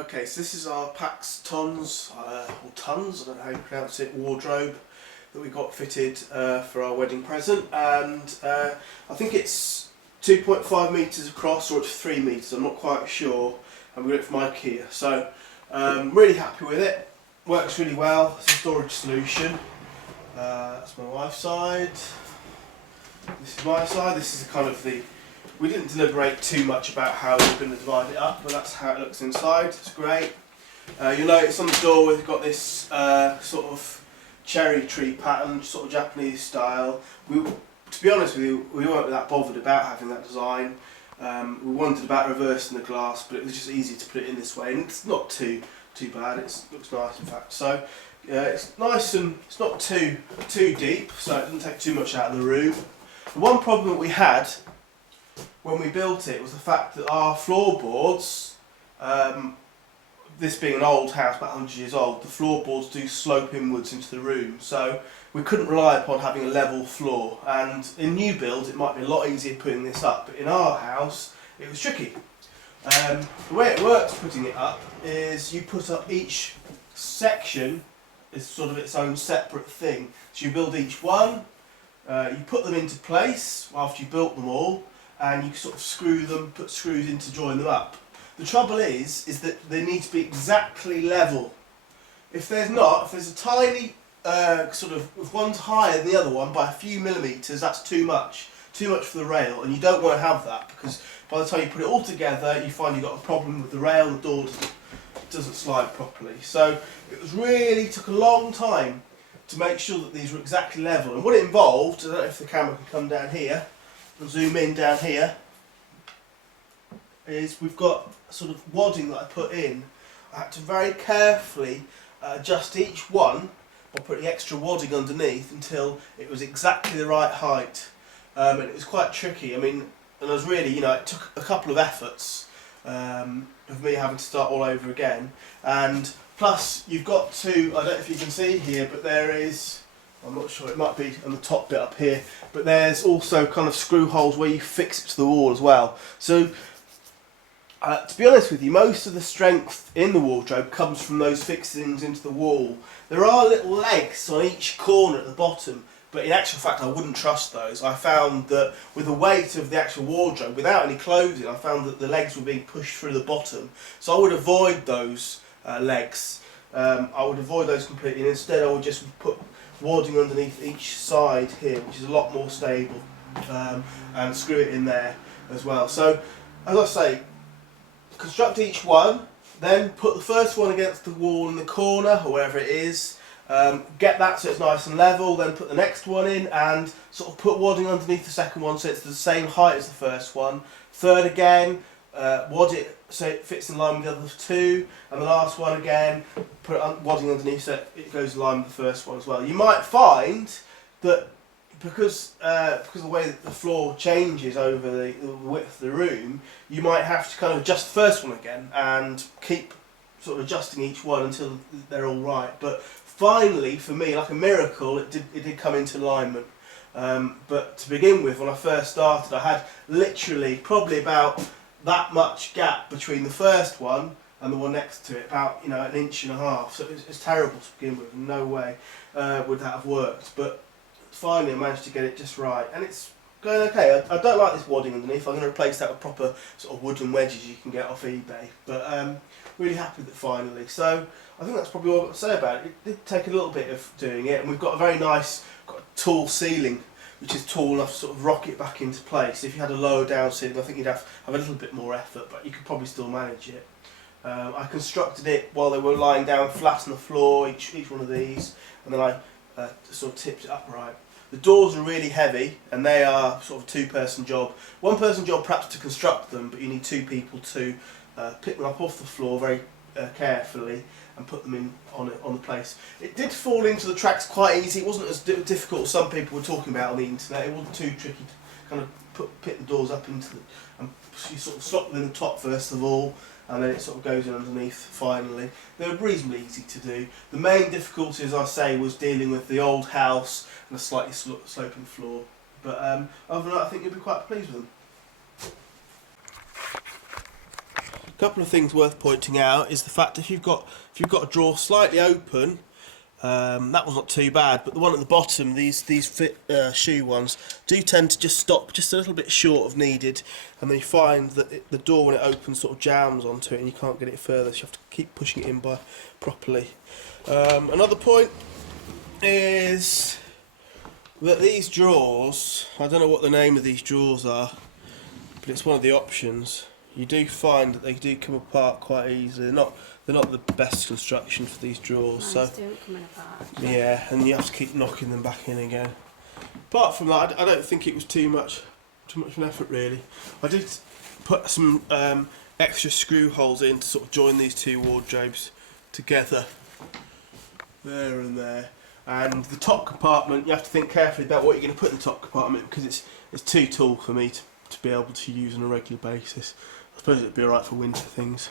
Okay, so this is our Pax Tonnes, or Tons, I don't know how you pronounce it, wardrobe that we got fitted for our wedding present, and I think it's 2.5 metres across, or it's 3 metres, I'm not quite sure, and we got it from Ikea, so really happy with it, works really well. It's a storage solution. That's my wife's side, this is my side. This is kind of we didn't deliberate too much about how we were going to divide it up, but that's how it looks inside. It's great. You'll notice on the door we've got this sort of cherry tree pattern, sort of Japanese style. To be honest with you, we weren't that bothered about having that design. We wondered about reversing the glass, but it was just easy to put it in this way, and it's not too bad. It looks nice, in fact. So it's nice and it's not too deep, so it doesn't take too much out of the room. The one problem that we had when we built it was the fact that our floorboards, this being an old house, about 100 years old, the floorboards do slope inwards into the room, so we couldn't rely upon having a level floor. And in new builds it might be a lot easier putting this up, but in our house it was tricky. The way it works putting it up is you put up each section as sort of its own separate thing. So you build each one, you put them into place after you've built them all, and you sort of screw them, put screws in to join them up. The trouble is that they need to be exactly level. If there's a tiny if one's higher than the other one by a few millimetres, that's too much for the rail, and you don't want to have that, because by the time you put it all together you find you've got a problem with the rail, the door doesn't slide properly. So it took a long time to make sure that these were exactly level, and what it involved, I don't know if the camera can come down here, and zoom in down here, is we've got a sort of wadding that I put in. I had to very carefully adjust each one by putting extra wadding underneath until it was exactly the right height, and it was quite tricky. I mean, and I was really, it took a couple of efforts of me having to start all over again, and plus you've got to, I don't know if you can see here, but there is, I'm not sure, it might be on the top bit up here, but there's also kind of screw holes where you fix it to the wall as well. So to be honest with you, most of the strength in the wardrobe comes from those fixings into the wall. There are little legs on each corner at the bottom, but in actual fact I wouldn't trust those. I found that with the weight of the actual wardrobe, without any clothing, I found that the legs were being pushed through the bottom. So I would avoid those legs. I would avoid those completely, and instead I would just put wadding underneath each side here, which is a lot more stable, and screw it in there as well. So as I say, construct each one, then put the first one against the wall in the corner or wherever it is, get that so it's nice and level, then put the next one in and sort of put wadding underneath the second one so it's the same height as the first one. Third again, wad it so it fits in line with the other two, and the last one again, put wadding underneath so it goes in line with the first one as well. You might find that because of the way that the floor changes over the width of the room, you might have to kind of adjust the first one again and keep sort of adjusting each one until they're all right. But finally, for me, like a miracle, it did come into alignment. But to begin with, when I first started, I had literally probably about that much gap between the first one and the one next to it, about 1.5 inches. So it's terrible to begin with, and no way would that have worked. But finally I managed to get it just right, and it's going okay. I don't like this wadding underneath. I'm going to replace that with proper sort of wooden wedges you can get off eBay, but really happy with it finally. So I think that's probably all I've got to say about it. It did take a little bit of doing it, and we've got a very nice, tall ceiling which is tall enough to sort of rock it back into place. If you had a lower down ceiling, I think you'd have a little bit more effort, but you could probably still manage it. I constructed it while they were lying down flat on the floor, each one of these, and then I sort of tipped it upright. The doors are really heavy, and they are sort of a two-person job. One-person job perhaps to construct them, but you need two people to pick them up off the floor very carefully and put them in on the place. It did fall into the tracks quite easy. It wasn't as difficult as some people were talking about on the internet. It wasn't too tricky to kind of pick the doors up into and you sort of slot them in the top first of all, and then it sort of goes in underneath finally. They're reasonably easy to do. The main difficulty, as I say, was dealing with the old house and a slightly sloping floor. But other than that, I think you'll be quite pleased with them. A couple of things worth pointing out is the fact if you've got a drawer slightly open, that one's not too bad, but the one at the bottom, these shoe ones, do tend to just stop just a little bit short of needed, and then you find that the door when it opens sort of jams onto it and you can't get it further, so you have to keep pushing it in by properly. Another point is that these drawers, I don't know what the name of these drawers are, but it's one of the options. You do find that they do come apart quite easily. They're not the best construction for these drawers. Mine's still coming apart. Yeah, and you have to keep knocking them back in again. Apart from that, I don't think it was too much of an effort really. I did put some extra screw holes in to sort of join these two wardrobes together, there and there. And the top compartment, you have to think carefully about what you're going to put in the top compartment because it's too tall for me to be able to use on a regular basis. I suppose it'd be alright for winter things.